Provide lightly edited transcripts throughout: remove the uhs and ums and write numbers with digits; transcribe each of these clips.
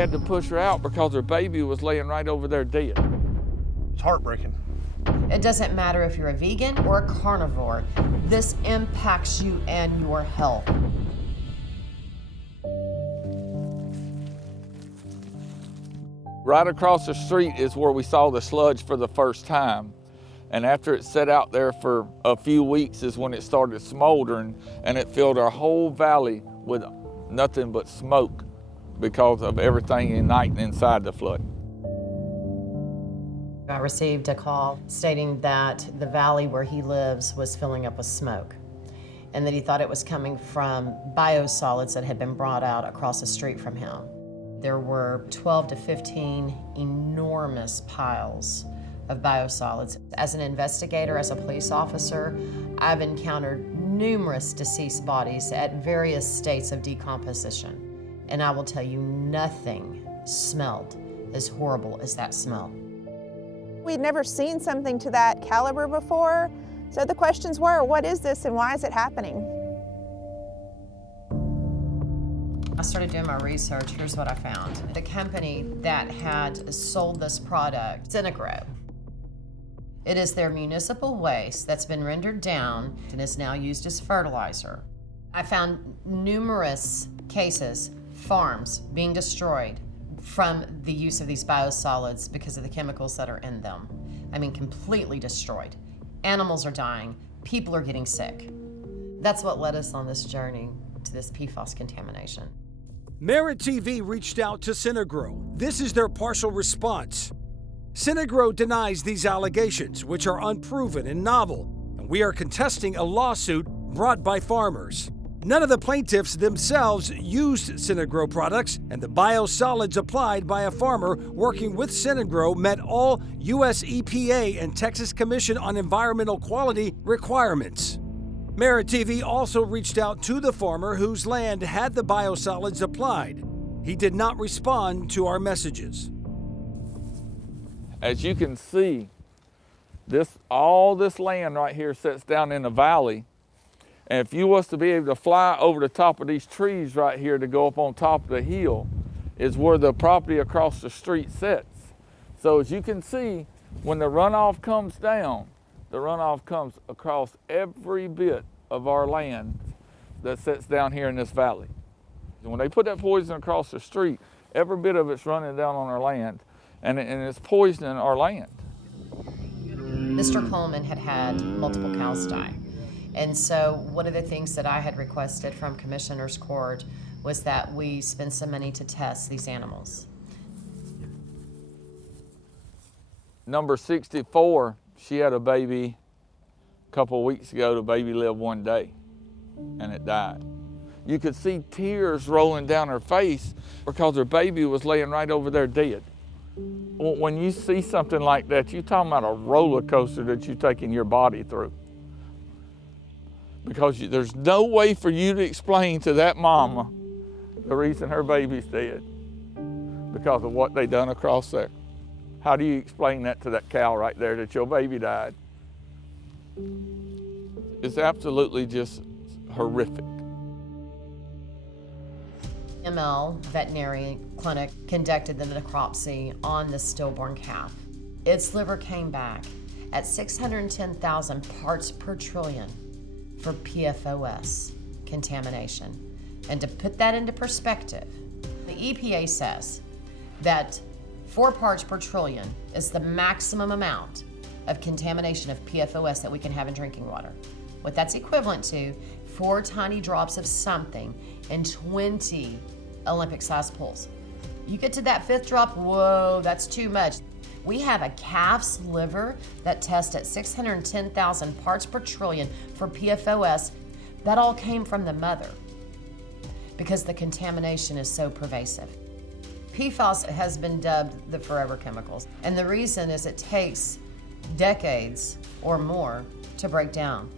had to push her out because her baby was laying right over there dead. It's heartbreaking. It doesn't matter if you're a vegan or a carnivore, this impacts you and your health. Right across the street is where we saw the sludge for the first time. And after it sat out there for a few weeks is when it started smoldering, and it filled our whole valley with nothing but smoke because of everything igniting inside the flood. I received a call stating that the valley where he lives was filling up with smoke, and that he thought it was coming from biosolids that had been brought out across the street from him. There were 12 to 15 enormous piles of biosolids. As an investigator, as a police officer, I've encountered numerous deceased bodies at various states of decomposition. And I will tell you, nothing smelled as horrible as that smell. We'd never seen something to that caliber before. So the questions were, what is this and why is it happening? I started doing my research. Here's what I found. The company that had sold this product, Synagro, it is their municipal waste that's been rendered down and is now used as fertilizer. I found numerous cases, farms being destroyed from the use of these biosolids because of the chemicals that are in them. I mean, completely destroyed. Animals are dying, people are getting sick. That's what led us on this journey to this PFAS contamination. Merit TV reached out to Synagro. This is their partial response. Synagro denies these allegations, which are unproven and novel, and we are contesting a lawsuit brought by farmers. None of the plaintiffs themselves used Synagro products, and the biosolids applied by a farmer working with Synagro met all U.S. EPA and Texas Commission on Environmental Quality requirements. Merit TV also reached out to the farmer whose land had the biosolids applied. He did not respond to our messages. As you can see, all this land right here sits down in the valley. And if you was to be able to fly over the top of these trees right here to go up on top of the hill, is where the property across the street sits. So as you can see, when the runoff comes down, the runoff comes across every bit of our land that sits down here in this valley. And when they put that poison across the street, every bit of it's running down on our land, and it's poisoning our land. Mr. Coleman had multiple cows die. And so one of the things that I had requested from Commissioner's Court was that we spend some money to test these animals. Number 64, she had a baby a couple of weeks ago. The baby lived one day and it died. You could see tears rolling down her face because her baby was laying right over there dead. When you see something like that, you're talking about a roller coaster that you're taking your body through. Because there's no way for you to explain to that mama the reason her baby's dead because of what they done across there. How do you explain that to that cow right there that your baby died? It's absolutely just horrific. ML Veterinary Clinic conducted the necropsy on the stillborn calf. Its liver came back at 610,000 parts per trillion for PFOS contamination. And to put that into perspective, the EPA says that 4 parts per trillion is the maximum amount of contamination of PFOS that we can have in drinking water. What that's equivalent to, 4 tiny drops of something in 20 Olympic-sized pools. You get to that 5th drop, whoa, that's too much. We have a calf's liver that tests at 610,000 parts per trillion for PFOS. That all came from the mother because the contamination is so pervasive. PFAS has been dubbed the forever chemicals, and the reason is it takes decades or more to break down.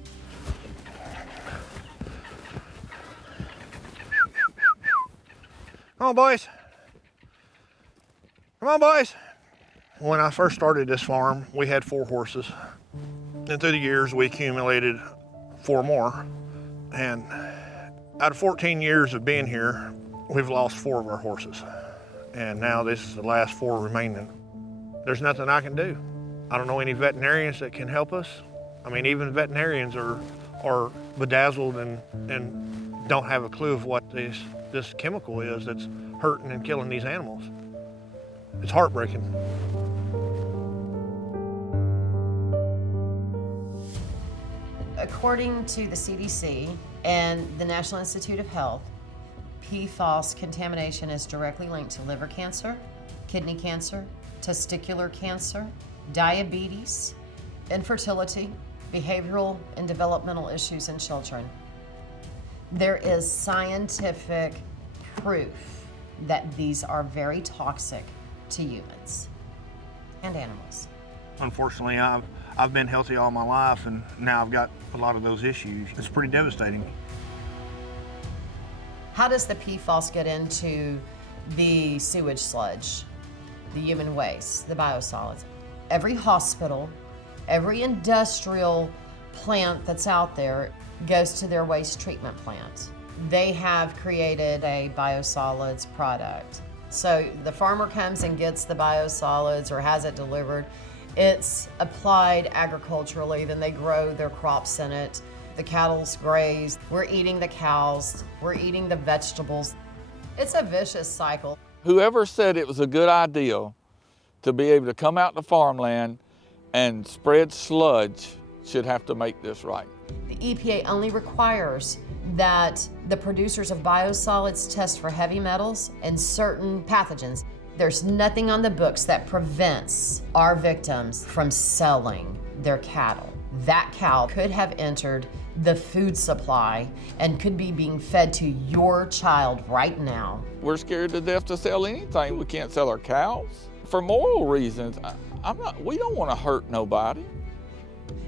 Come on, boys. Come on, boys. When I first started this farm, we had 4 horses. And through the years, we accumulated 4 more. And out of 14 years of being here, we've lost 4 of our horses. and now this is the last 4 remaining. There's nothing I can do. I don't know any veterinarians that can help us. I mean, even veterinarians are bedazzled and don't have a clue of what this chemical is that's hurting and killing these animals. It's heartbreaking. According to the CDC and the National Institute of Health, PFAS contamination is directly linked to liver cancer, kidney cancer, testicular cancer, diabetes, infertility, behavioral and developmental issues in children. There is scientific proof that these are very toxic to humans and animals. Unfortunately, I've been healthy all my life, and now I've got a lot of those issues. It's pretty devastating. How does the PFAS get into the sewage sludge, the human waste, the biosolids? Every hospital, every industrial plant that's out there goes to their waste treatment plant. They have created a biosolids product. So the farmer comes and gets the biosolids or has it delivered. It's applied agriculturally, then they grow their crops in it. The cattle's graze, we're eating the cows, we're eating the vegetables. It's a vicious cycle. Whoever said it was a good idea to be able to come out to farmland and spread sludge should have to make this right. The EPA only requires that the producers of biosolids test for heavy metals and certain pathogens. There's nothing on the books that prevents our victims from selling their cattle. That cow could have entered the food supply and could be being fed to your child right now. We're scared to death to sell anything. We can't sell our cows. For moral reasons, we don't want to hurt nobody.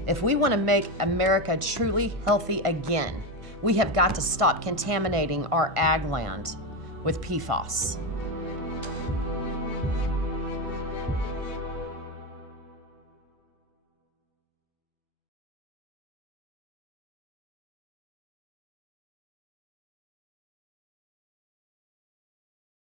If we want to make America truly healthy again, we have got to stop contaminating our ag land with PFAS.